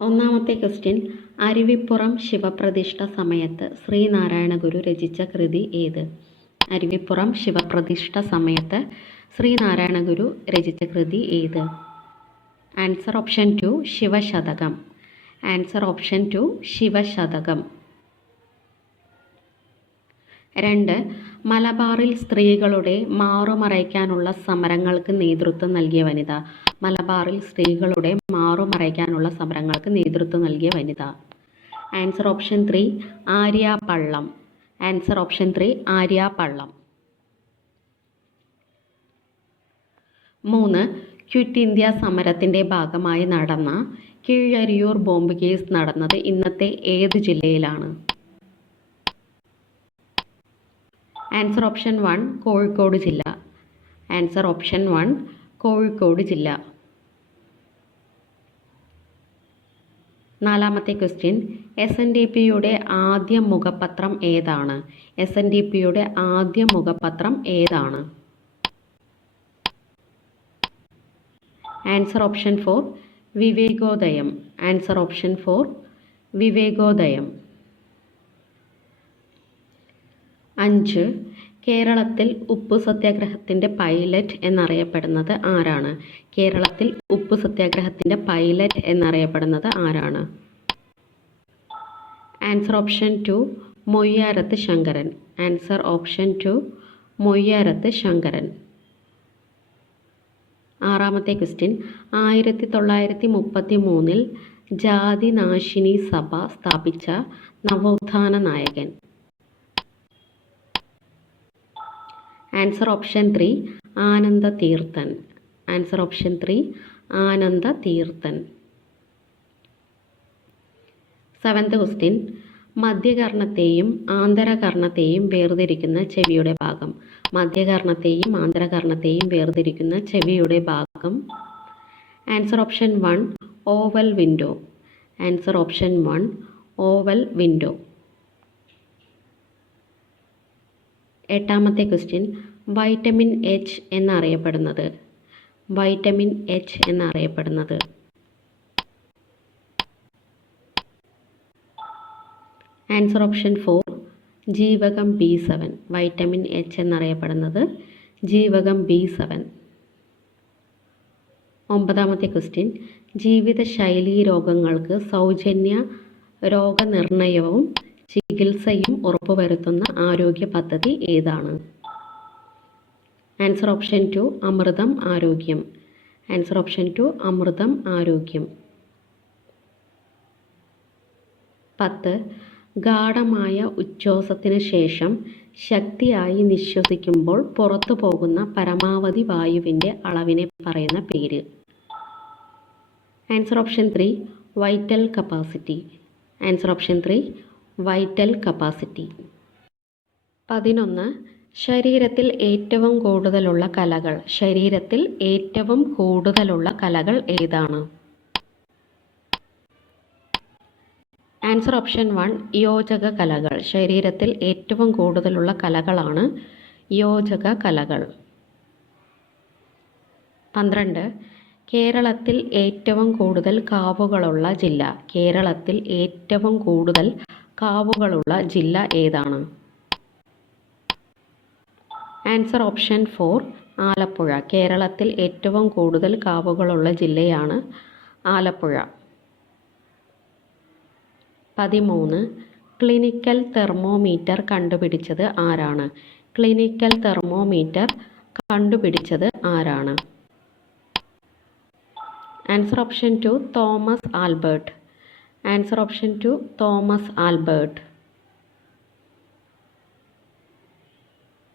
ഒന്നാമത്തെ ക്വസ്റ്റ്യൻ, അരുവിപ്പുറം ശിവപ്രതിഷ്ഠ സമയത്ത് ശ്രീനാരായണ ഗുരു രചിച്ച കൃതി ഏത്? അരുവിപ്പുറം ശിവപ്രതിഷ്ഠ സമയത്ത് ശ്രീനാരായണ ഗുരു രചിച്ച കൃതി ഏത്? Answer option 2 Shivashatakam. Answer option 2 Shivashatakam. 2. മലബാറിൽ സ്ത്രീകളുടെ മാറുമറയ്ക്കാനുള്ള സമരങ്ങൾക്ക് നേതൃത്വം നൽകിയ വനിത. മലബാറിൽ സ്ത്രീകളുടെ മാറുമറയ്ക്കാനുള്ള സമരങ്ങൾക്ക് നേതൃത്വം നൽകിയ വനിത. ആൻസർ ഓപ്ഷൻ 3 ആര്യ പള്ളം. ആൻസർ ഓപ്ഷൻ 3 ആര്യ പള്ളം. 3. ക്വിറ്റ് ഇന്ത്യ സമരത്തിൻ്റെ ഭാഗമായി നടന്ന കീഴരിയൂർ ബോംബ് കേസ് നടന്നത് ഇന്നത്തെ ഏത് ജില്ലയിലാണ്? ആൻസർ ഓപ്ഷൻ 1 കോഴിക്കോട് ജില്ല. ആൻസർ ഓപ്ഷൻ 1 കോഴിക്കോട് ജില്ല. 4. ക്വസ്റ്റ്യൻ, SNDPയുടെ ആദ്യ മുഖപത്രം ഏതാണ്? SNDPയുടെ ആദ്യ മുഖപത്രം ഏതാണ്? Answer option 4 Vivekodayam. Answer option 4 Vivekodayam. 5. കേരളത്തിൽ ഉപ്പു സത്യാഗ്രഹത്തിൻ്റെ പൈലറ്റ് എന്നറിയപ്പെടുന്നത് ആരാണ്? കേരളത്തിൽ ഉപ്പു സത്യാഗ്രഹത്തിൻ്റെ പൈലറ്റ് എന്നറിയപ്പെടുന്നത് ആരാണ്? Answer option 2 Moyyarath Sankaran. Answer option 2 Moyyarath Sankaran. 6. Question, 1933 Jathinashini Sabha സ്ഥാപിച്ച നവോത്ഥാന നായകൻ. ആൻസർ ഓപ്ഷൻ 3 ആനന്ദ തീർത്ഥൻ. ആൻസർ ഓപ്ഷൻ 3 ആനന്ദ തീർത്ഥൻ. 7. ക്വസ്റ്റ്യൻ, മധ്യകർണത്തെയും ആന്തരകർണത്തെയും വേർതിരിക്കുന്ന ചെവിയുടെ ഭാഗം. മധ്യകർണത്തെയും ആന്തരകർണത്തെയും വേർതിരിക്കുന്ന ചെവിയുടെ ഭാഗം. Answer option 1 oval window. Answer option 1 oval window. 8. Question, vitamin H എന്നറിയപ്പെടുന്നത്. വൈറ്റമിൻ എച്ച് എന്നറിയപ്പെടുന്നത്. ആൻസർ ഓപ്ഷൻ 4 ജീവകം B7. വൈറ്റമിൻ എച്ച് എന്നറിയപ്പെടുന്നത് ജീവകം B7. 9. ക്വസ്റ്റ്യൻ, ജീവിതശൈലീ രോഗങ്ങൾക്ക് സൗജന്യ രോഗനിർണയവും ചികിത്സയും ഉറപ്പുവരുത്തുന്ന ആരോഗ്യ പദ്ധതി ഏതാണ്? ആൻസർ ഓപ്ഷൻ 2 അമൃതം ആരോഗ്യം. ആൻസർ ഓപ്ഷൻ 2 അമൃതം ആരോഗ്യം. 10. ഗാഢമായ ഉച്ഛ്വാസത്തിന് ശേഷം ശക്തിയായി നിശ്വസിക്കുമ്പോൾ പുറത്തു പോകുന്ന പരമാവധി വായുവിൻ്റെ അളവിനെ പറയുന്ന പേര്. Answer option 3 vital capacity. Answer option 3 vital capacity. 11. ശരീരത്തിൽ ഏറ്റവും കൂടുതലുള്ള കലകൾ. ശരീരത്തിൽ ഏറ്റവും കൂടുതലുള്ള കലകൾ ഏതാണ്? ആൻസർ ഓപ്ഷൻ 1 യോജക കലകൾ. ശരീരത്തിൽ ഏറ്റവും കൂടുതലുള്ള കലകളാണ് യോജക കലകൾ. 12. കേരളത്തിൽ ഏറ്റവും കൂടുതൽ കാവുകളുള്ള ജില്ല. കേരളത്തിൽ ഏറ്റവും കൂടുതൽ കാവുകളുള്ള ജില്ല ഏതാണ്? Answer option 4 Alappuzha. കേരളത്തിൽ ഏറ്റവും കൂടുതൽ കാവുകളുള്ള ജില്ലയാണ് ആലപ്പുഴ. 13. ക്ലിനിക്കൽ തെർമോമീറ്റർ കണ്ടുപിടിച്ചത് ആരാണ്? ക്ലിനിക്കൽ തെർമോമീറ്റർ കണ്ടുപിടിച്ചത് ആരാണ്? Answer option 2 Thomas Albert. Answer option 2 Thomas Albert.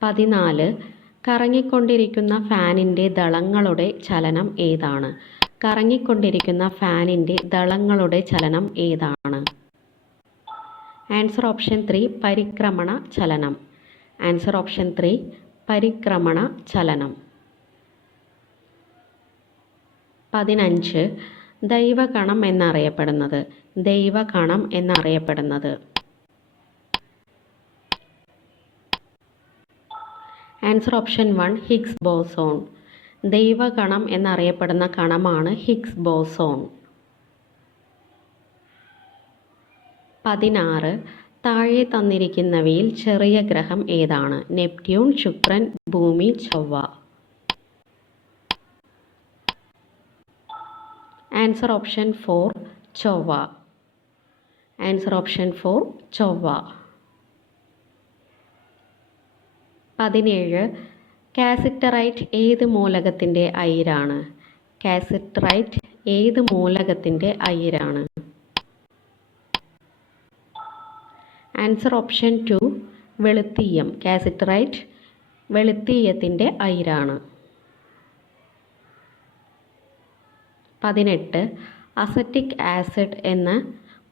14. കറങ്ങിക്കൊണ്ടിരിക്കുന്ന ഫാനിൻ്റെ ദളങ്ങളുടെ ചലനം ഏതാണ്? കറങ്ങിക്കൊണ്ടിരിക്കുന്ന ഫാനിൻ്റെ ദളങ്ങളുടെ ചലനം ഏതാണ്? ആൻസർ ഓപ്ഷൻ 3 പരിക്രമണ ചലനം. ആൻസർ ഓപ്ഷൻ 3 പരിക്രമണ ചലനം. 15. ദൈവകണം എന്നറിയപ്പെടുന്നത്. ദൈവകണം എന്നറിയപ്പെടുന്നത്. Answer option 1 Higgs boson. ദൈവകണം എന്നറിയപ്പെടുന്ന കണമാണ് ഹിഗ്സ് ബോസോൺ. 16. താഴെ തന്നിരിക്കുന്നവയിൽ ചെറിയ ഗ്രഹം ഏതാണ്? നെപ്റ്റ്യൂൺ, ശുക്രൻ, ഭൂമി, ചൊവ്വ. ആൻസർ ഓപ്ഷൻ 4 ചൊവ്വ. ആൻസർ ഓപ്ഷൻ 4 ചൊവ്വ. 17. കാസിറ്ററൈറ്റ് ഏത് മൂലകത്തിൻ്റെ അയിരാണ്? കാസിറ്ററൈറ്റ് ഏത് മൂലകത്തിൻ്റെ അയിരാണ്? ആൻസർ ഓപ്ഷൻ 2 വെളുത്തീയം. കാസിറ്ററൈറ്റ് വെളുത്തീയത്തിൻ്റെ അയിരാണ്. 18. അസറ്റിക് ആസിഡ് എന്ന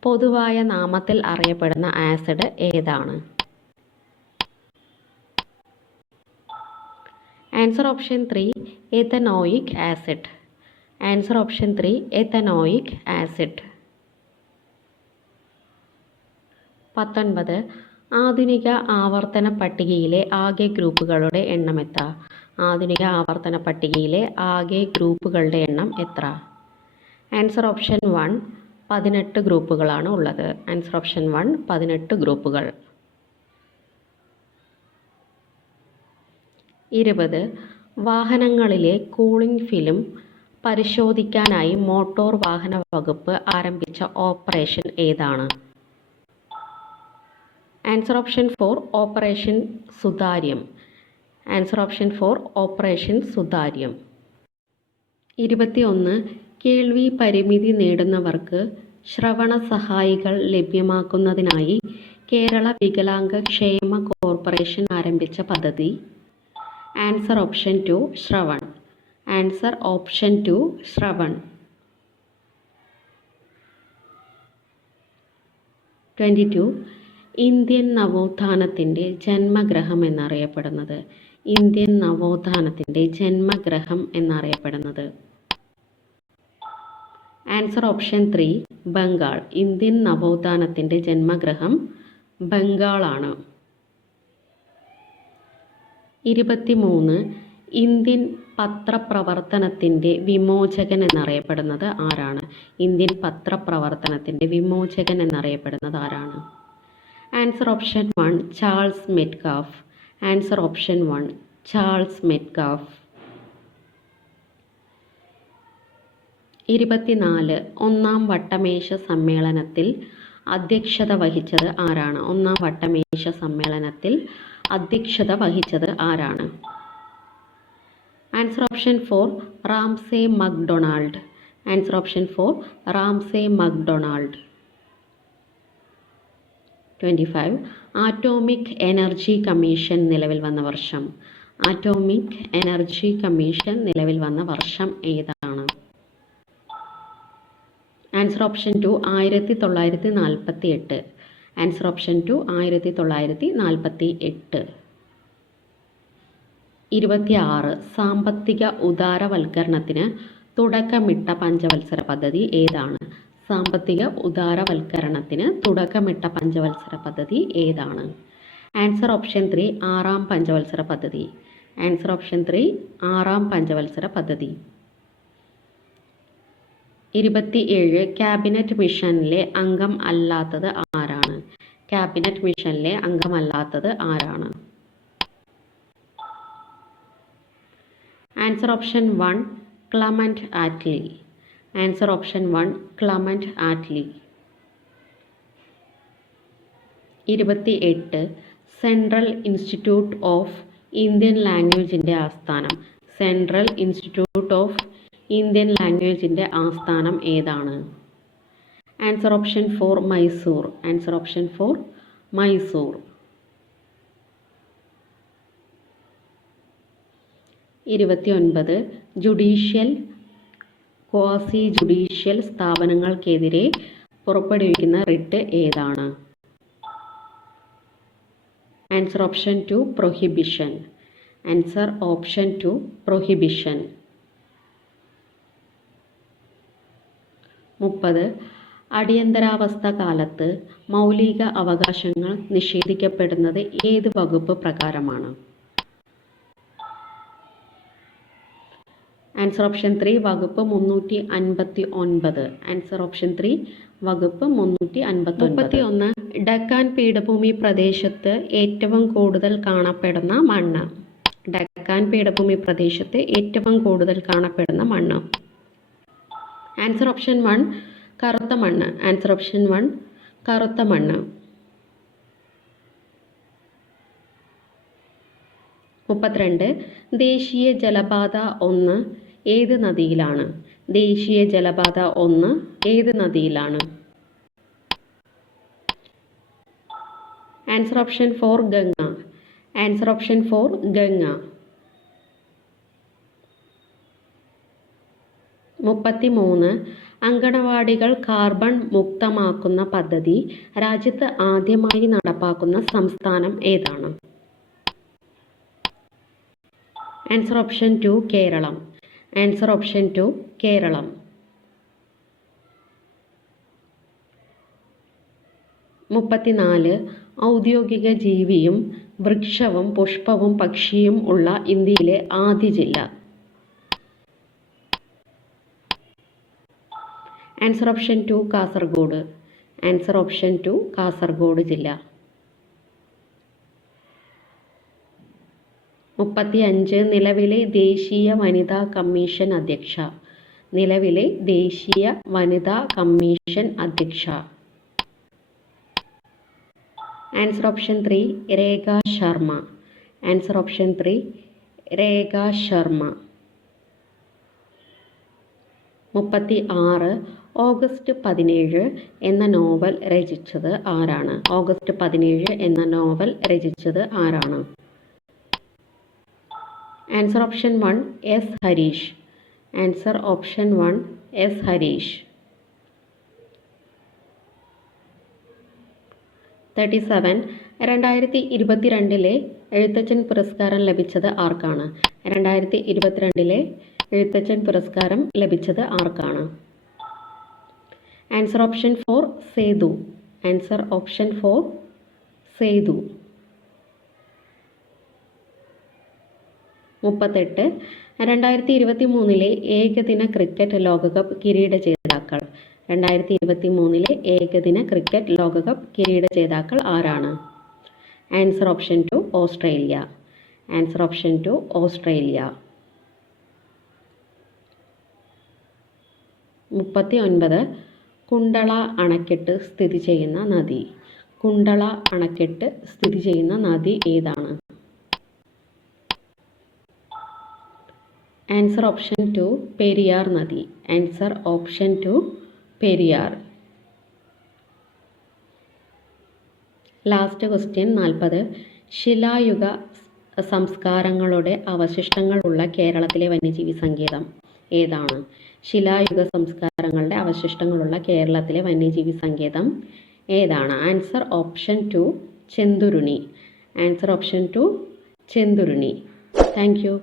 പൊതുവായ നാമത്തിൽ അറിയപ്പെടുന്ന ആസിഡ് ഏതാണ്? Answer option 3 ethanoic acid. Answer option 3 ethanoic acid. 19. ആധുനിക ആവർത്തന പട്ടികയിലെ ആകെ ഗ്രൂപ്പുകളുടെ എണ്ണം എത്ര? ആധുനിക ആവർത്തന പട്ടികയിലെ ആകെ ഗ്രൂപ്പുകളുടെ എണ്ണം എത്ര? ആൻസർ ഓപ്ഷൻ 1 18 ഗ്രൂപ്പുകളാണ് ഉള്ളത്. ആൻസർ ഓപ്ഷൻ 1 18 ഗ്രൂപ്പുകൾ. 20. വാഹനങ്ങളിലെ കൂളിംഗ് ഫിലിം പരിശോധിക്കാനായി മോട്ടോർ വാഹന വകുപ്പ് ആരംഭിച്ച ഓപ്പറേഷൻ ഏതാണ്? Answer option 4 operation Sutharyam. Answer option 4 operation Sutharyam. 21. കേൾവി പരിമിതി നേടുന്നവർക്ക് ശ്രവണ സഹായികൾ ലഭ്യമാക്കുന്നതിനായി കേരള വികലാംഗ ക്ഷേമ കോർപ്പറേഷൻ ആരംഭിച്ച പദ്ധതി? Answer option 2 Shravan. Answer option 2 Shravan. 22. Indian നവോത്ഥാനത്തിൻ്റെ ജന്മഗ്രഹം എന്നറിയപ്പെടുന്നത്? ഇന്ത്യൻ നവോത്ഥാനത്തിൻ്റെ ജന്മഗ്രഹം എന്നറിയപ്പെടുന്നത്? Answer option 3 Bengal. ഇന്ത്യൻ നവോത്ഥാനത്തിൻ്റെ ജന്മഗ്രഹം ബംഗാളാണ്. 23. ഇന്ത്യൻ പത്രപ്രവർത്തനത്തിൻ്റെ വിമോചകൻ എന്നറിയപ്പെടുന്നത് ആരാണ്? ഇന്ത്യൻ പത്രപ്രവർത്തനത്തിൻ്റെ വിമോചകൻ എന്നറിയപ്പെടുന്നത് ആരാണ്? Answer option 1 Charles Metcalfe. Answer option 1 Charles Metcalfe. 24. ഒന്നാം വട്ടമേശ സമ്മേളനത്തിൽ അധ്യക്ഷത വഹിച്ചത് ആരാണ്? ഒന്നാം വട്ടമേശ സമ്മേളനത്തിൽ അധ്യക്ഷത വഹിച്ചത് ആരാണ്? Answer option 4 Ramsay MacDonald. Answer option 4 Ramsay MacDonald. 25. Atomic energy commission നിലവിൽ വന്ന വർഷം? ആറ്റോമിക് എനർജി കമ്മീഷൻ നിലവിൽ വന്ന വർഷം ഏതാണ്? Answer option 2 1948. Answer option 2 1948. 26. സാമ്പത്തിക ഉദാരവൽക്കരണത്തിന് തുടക്കമിട്ട പഞ്ചവത്സര പദ്ധതി ഏതാണ്? സാമ്പത്തിക ഉദാരവൽക്കരണത്തിന് തുടക്കമിട്ട പഞ്ചവത്സര പദ്ധതി ഏതാണ്? ആൻസർ ഓപ്ഷൻ 3 ആറാം പഞ്ചവത്സര പദ്ധതി. ആൻസർ ഓപ്ഷൻ 3 ആറാം പഞ്ചവത്സര പദ്ധതി. 27. ക്യാബിനറ്റ് മിഷനിലെ അംഗം അല്ലാത്തത് ആരാണ്? ക്യാബിനറ്റ് മിഷനിലെ അംഗമല്ലാത്തത് ആരാണ്? Answer option 1 Clement Attlee. Answer option 1 Clement Attlee. 28. Central institute of Indian ലാംഗ്വേജിൻ്റെ ആസ്ഥാനം? സെൻട്രൽ ഇൻസ്റ്റിറ്റ്യൂട്ട് ഓഫ് ഇന്ത്യൻ ലാംഗ്വേജിൻ്റെ ആസ്ഥാനം ഏതാണ്? Answer option 4 Mysore. Answer option 4 Mysore. 29. Judicial quasi judicial സ്ഥാപനങ്ങൾക്കെതിരെ പുറപ്പെടുവിക്കുന്ന റിട്ട് ഏതാണ്? Answer option 2 prohibition. Answer option 2 prohibition. 30. അടിയന്തരാവസ്ഥ കാലത്ത് മൗലിക അവകാശങ്ങൾ നിഷേധിക്കപ്പെടുന്നത് ഏത് വകുപ്പ് പ്രകാരമാണ്? ആൻസർ ഓപ്ഷൻ 3 വകുപ്പ് 359. ആൻസർ ഓപ്ഷൻ 3 വകുപ്പ് 359. ഡക്കാൻ പീഠഭൂമി പ്രദേശത്ത് ഏറ്റവും കൂടുതൽ കാണപ്പെടുന്ന മണ്ണ്. ഡക്കാൻ പീഠഭൂമി പ്രദേശത്ത് ഏറ്റവും കൂടുതൽ കാണപ്പെടുന്ന മണ്ണ്. ആൻസർ ഓപ്ഷൻ 1 കറുത്ത മണ്ണ്. ആൻസർ ഓപ്ഷൻ 1 കറുത്ത മണ്ണ്. 32. ദേശീയ ജലപാത 1 ഏത് നദിയിലാണ്? ദേശീയ ജലപാത 1 ഏത് നദിയിലാണ്? Answer option 4 Ganga. Answer option 4 Ganga. 33. അങ്കണവാടികൾ കാർബൺ മുക്തമാക്കുന്ന പദ്ധതി രാജ്യത്ത് ആദ്യമായി നടപ്പാക്കുന്ന സംസ്ഥാനം ഏതാണ്? Answer option 2 Keralam. Answer option 2 Keralam. 34. ഔദ്യോഗിക ജീവിയും വൃക്ഷവും പുഷ്പവും പക്ഷിയും ഉള്ള ഇന്ത്യയിലെ ആദ്യ ജില്ല. Answer option 2 Kasaragod. Answer option 2 Kasaragod ജില്ല. 35. നിലവിലെ ദേശീയ വനിതാ കമ്മീഷൻ അധ്യക്ഷ. നിലവിലെ ദേശീയ വനിതാ കമ്മീഷൻ അധ്യക്ഷ. ആൻസർ ഓപ്ഷൻ 3 രേഖ ശർമ്മ. ആൻസർ ഓപ്ഷൻ 3 രേഖ ശർമ്മ. 36. ഓഗസ്റ്റ് 17 എന്ന നോവൽ രചിച്ചത് ആരാണ്? ഓഗസ്റ്റ് 17 എന്ന നോവൽ രചിച്ചത് ആരാണ്? Answer option 1 S Harish. Answer option 1 S Harish. 37. 2022 Ezhuthachan പുരസ്കാരം ലഭിച്ചത് ആർക്കാണ്? 2022 എഴുത്തച്ഛൻ പുരസ്കാരം ലഭിച്ചത് ആർക്കാണ്? Answer option 4 Sethu. Answer option 4 Sethu. 38. 2023 ഏകദിന ക്രിക്കറ്റ് ലോകകപ്പ് കിരീട ജേതാക്കൾ. 2023 ഏകദിന ക്രിക്കറ്റ് ലോകകപ്പ് കിരീട ജേതാക്കൾ ആരാണ്? Answer option 2 Australia. Answer option 2 Australia. 39. Kundala അണക്കെട്ട് സ്ഥിതി ചെയ്യുന്ന നദി. കുണ്ടള അണക്കെട്ട് സ്ഥിതി ചെയ്യുന്ന നദി ഏതാണ്? ആൻസർ ഓപ്ഷൻ 2 പെരിയാർ നദി. Answer option 2 Periyar. Last question 40. ശിലായുഗ സംസ്കാരങ്ങളുടെ അവശിഷ്ടങ്ങളുള്ള കേരളത്തിലെ വന്യജീവി സങ്കേതം ഏതാണ്? ശിലായുഗ സംസ്കാരങ്ങളുടെ അവശിഷ്ടങ്ങളുള്ള കേരളത്തിലെ വന്യജീവി സങ്കേതം ഏതാണ്? Answer option 2 Chenthuruni. Answer option 2 Chenthuruni. Thank you.